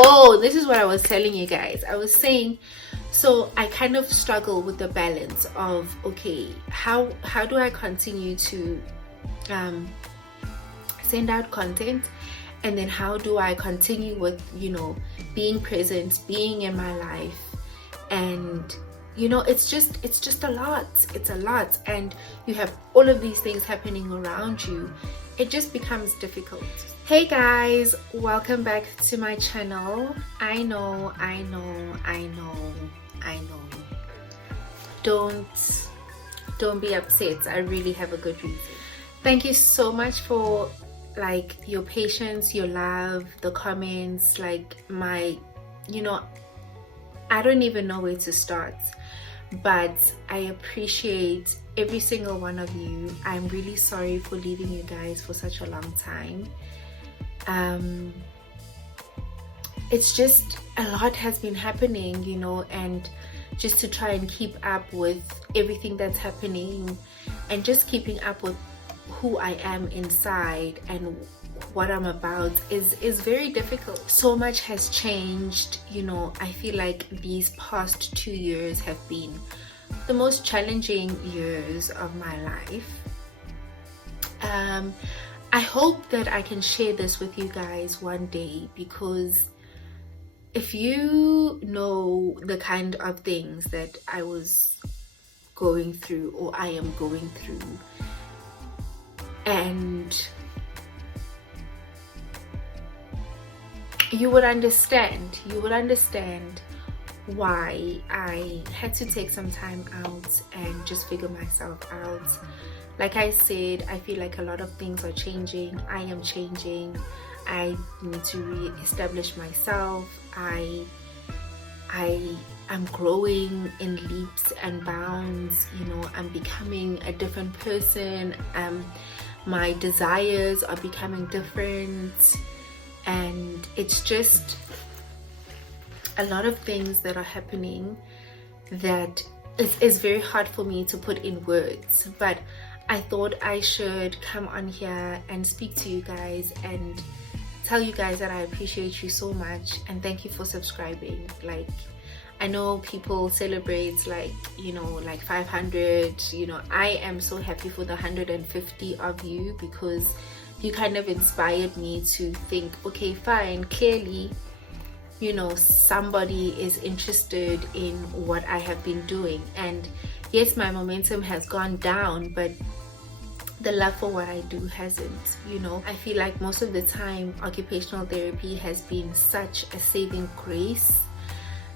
Oh, this is what I was telling you guys. I was saying, so I kind of struggle with the balance of, okay, how do I continue to send out content, and then how do I continue with, you know, being present, being in my life. And you know, it's just a lot. It's a lot, and you have all of these things happening around you. It just becomes difficult. Hey guys, welcome back to my channel. I know. Don't be upset. I really have a good reason. Thank you so much for like your patience, your love, the comments, like you know, I don't even know where to start, but I appreciate every single one of you. I'm really sorry for leaving you guys for such a long time. It's just a lot has been happening, you know, and just to try and keep up with everything that's happening and just keeping up with who I am inside and what I'm about is very difficult. So much has changed, you know. I feel like these past 2 years have been the most challenging years of my life. I hope that I can share this with you guys one day, because if you know the kind of things that I was going through or I am going through, and you would understand why I had to take some time out and just figure myself out. Like I said, I feel like a lot of things are changing. I am changing. I need to re-establish myself. I'm growing in leaps and bounds, you know. I'm becoming a different person. My desires are becoming different, and it's just a lot of things that are happening that is very hard for me to put in words. But I thought I should come on here and speak to you guys and tell you guys that I appreciate you so much, and thank you for subscribing. Like, I know people celebrate, like, you know, like 500, you know. I am so happy for the 150 of you, because you kind of inspired me to think, okay, fine, clearly, you know, somebody is interested in what I have been doing. And yes, my momentum has gone down, but the love for what I do hasn't, you know. I feel like most of the time occupational therapy has been such a saving grace.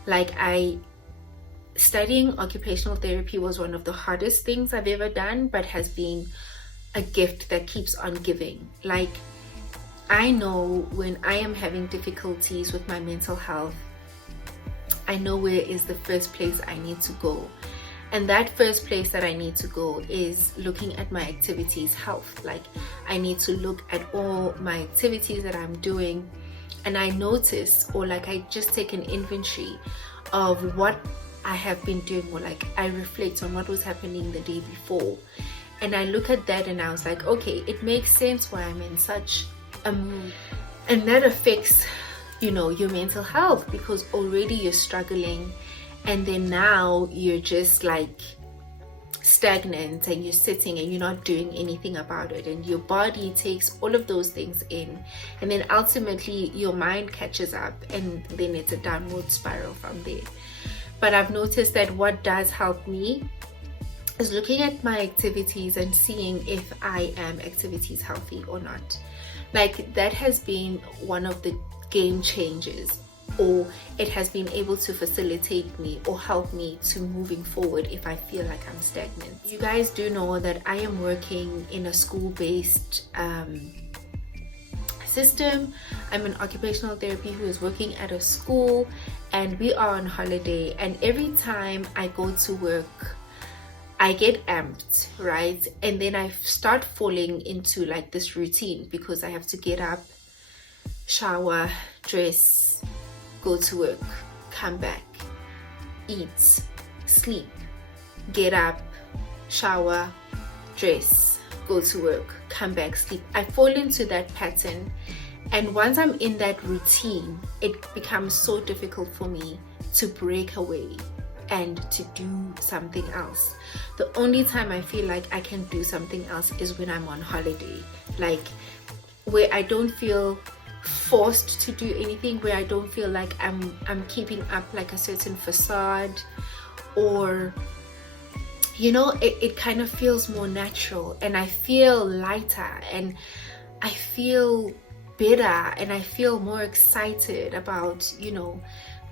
Like, studying occupational therapy was one of the hardest things I've ever done, but has been a gift that keeps on giving. Like, I know when I am having difficulties with my mental health, I know where is the first place I need to go. And that first place that I need to go is looking at my activities health. Like, I need to look at all my activities that I'm doing, and I notice, or like I just take an inventory of what I have been doing, or like I reflect on what was happening the day before, and I look at that and I was like, okay, it makes sense why I'm in such a mood. And that affects, you know, your mental health, because already you're struggling, and then now you're just like stagnant and you're sitting and you're not doing anything about it, and your body takes all of those things in, and then ultimately your mind catches up, and then it's a downward spiral from there. But I've noticed that what does help me is looking at my activities and seeing if I am activities healthy or not. Like, that has been one of the game changers, or it has been able to facilitate me or help me to moving forward if I feel like I'm stagnant. You guys do know that I am working in a school-based system. I'm an occupational therapy who is working at a school, and we are on holiday, and every time I go to work I get amped, right? And then I start falling into like this routine, because I have to get up, shower, dress, go to work, come back, eat, sleep, get up, shower, dress, go to work, come back, sleep. I fall into that pattern, And once I'm in that routine, it becomes so difficult for me to break away and to do something else. The only time I feel like I can do something else is when I'm on holiday, like where I don't feel forced to do anything, where I don't feel like I'm keeping up like a certain facade, or it kind of feels more natural, and I feel lighter, and I feel better, and I feel more excited about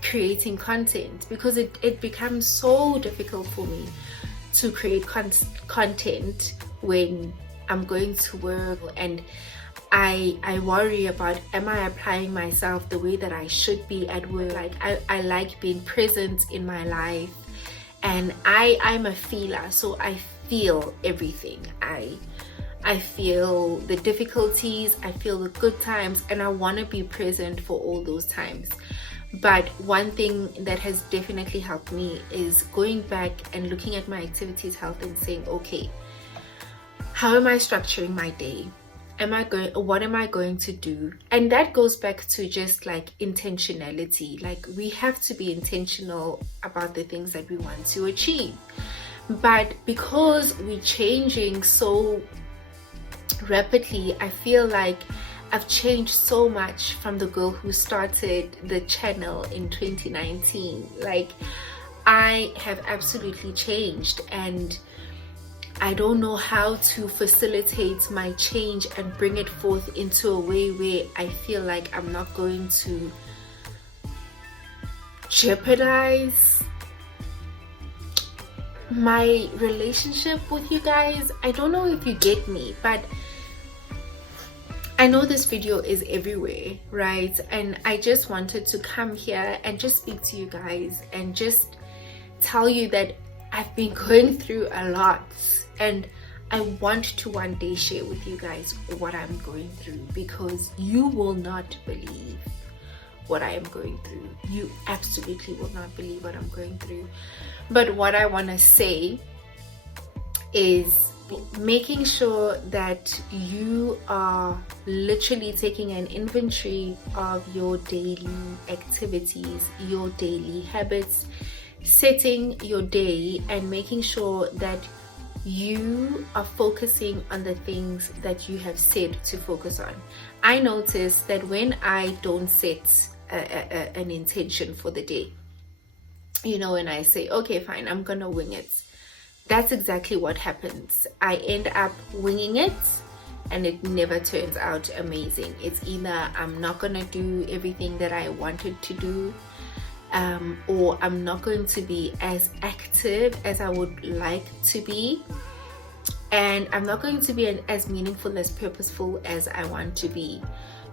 creating content, because it becomes so difficult for me to create content when I'm going to work, and I worry about, am I applying myself the way that I should be at work? Like I like being present in my life, and I'm a feeler, so I feel everything. I feel the difficulties, I feel the good times, and I want to be present for all those times. But one thing that has definitely helped me is going back and looking at my activities health and saying, okay, how am I structuring my day? What am I going to do? And that goes back to just like intentionality. Like, we have to be intentional about the things that we want to achieve. But because we're changing so rapidly, I feel like I've changed so much from the girl who started the channel in 2019. Like, I have absolutely changed, and I don't know how to facilitate my change and bring it forth into a way where I feel like I'm not going to jeopardize my relationship with you guys. I don't know if you get me, but I know this video is everywhere, right? And I just wanted to come here and just speak to you guys and just tell you that I've been going through a lot, and I want to one day share with you guys what I'm going through, because you will not believe what I am going through. You absolutely will not believe what I'm going through. But what I want to say is making sure that you are literally taking an inventory of your daily activities, your daily habits, setting your day and making sure that you are focusing on the things that you have said to focus on. I notice that when I don't set an intention for the day, and I say, okay, fine, I'm gonna wing it, that's exactly what happens. I end up winging it, and it never turns out amazing. It's either I'm not gonna do everything that I wanted to do, or I'm not going to be as active as I would like to be, and I'm not going to be as meaningful, as purposeful as I want to be.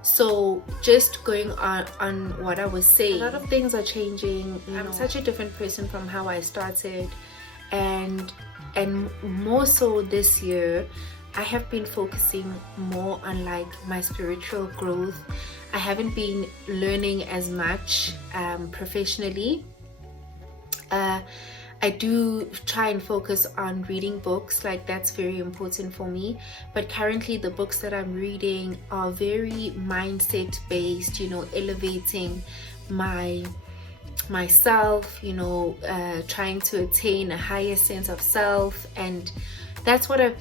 So just going on what I was saying, a lot of things are changing. I'm such a different person from how I started, and more so this year I have been focusing more on like my spiritual growth. I haven't been learning as much professionally. I do try and focus on reading books, like that's very important for me, but currently the books that I'm reading are very mindset based, elevating myself, trying to attain a higher sense of self, and that's what I've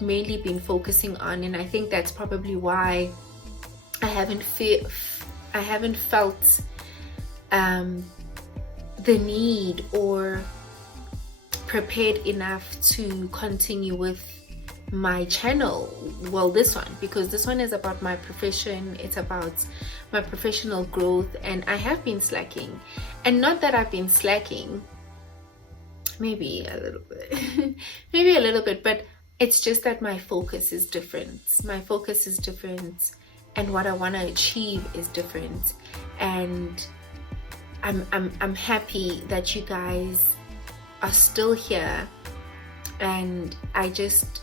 mainly been focusing on. And I think that's probably why I haven't felt the need or prepared enough to continue with my channel. Well, this one, because this one is about my profession, it's about my professional growth, and I have been slacking. And not that I've been slacking, maybe a little bit, but it's just that my focus is different. And what I want to achieve is different. And I'm happy that you guys are still here, and I just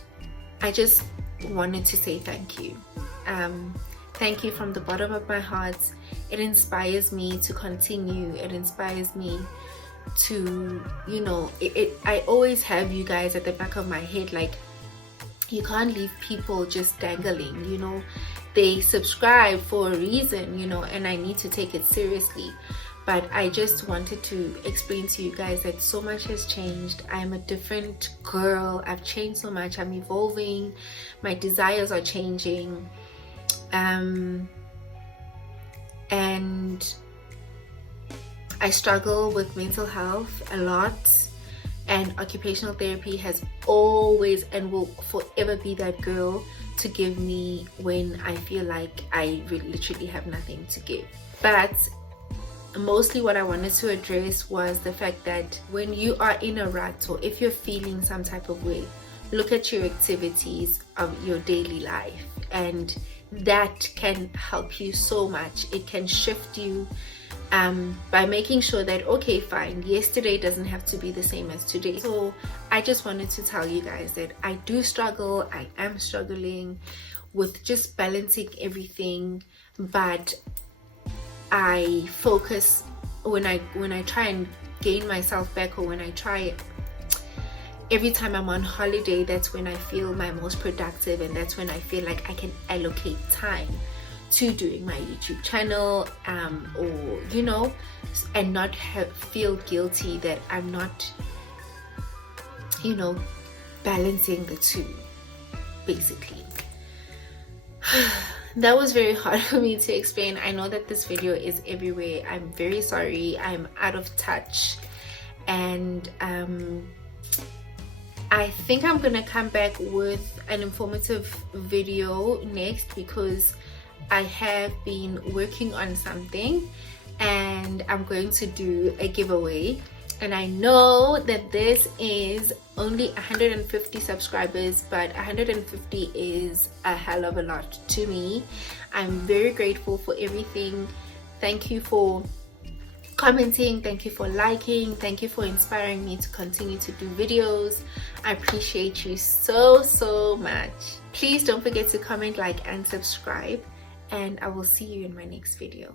wanted to say thank you. Thank you from the bottom of my heart. It inspires me to continue. It inspires me to, I always have you guys at the back of my head. Like, you can't leave people just dangling, they subscribe for a reason, you know, and I need to take it seriously. But I just wanted to explain to you guys that so much has changed. I'm a different girl. I've changed so much. I'm evolving. My desires are changing. And I struggle with mental health a lot. And occupational therapy has always and will forever be that girl to give me when I feel like I literally have nothing to give. But mostly what I wanted to address was the fact that when you are in a rut, or if you're feeling some type of way, look at your activities of your daily life, and that can help you so much. It can shift you by making sure that, okay, fine, yesterday doesn't have to be the same as today. So I just wanted to tell you guys that I do struggle. I am struggling with just balancing everything, but I focus when I try and gain myself back, or when I try, every time I'm on holiday, that's when I feel my most productive, and that's when I feel like I can allocate time to doing my YouTube channel, or you know, and not feel guilty that I'm not, you know, balancing the two, basically. That was very hard for me to explain. I know that this video is everywhere. I'm very sorry. I'm out of touch, and I think I'm gonna come back with an informative video next, because I have been working on something and I'm going to do a giveaway. And I know that this is only 150 subscribers, but 150 is a hell of a lot to me. I'm very grateful for everything. Thank you for commenting, thank you for liking, thank you for inspiring me to continue to do videos. I appreciate you so much. Please don't forget to comment, like, and subscribe, and I will see you in my next video.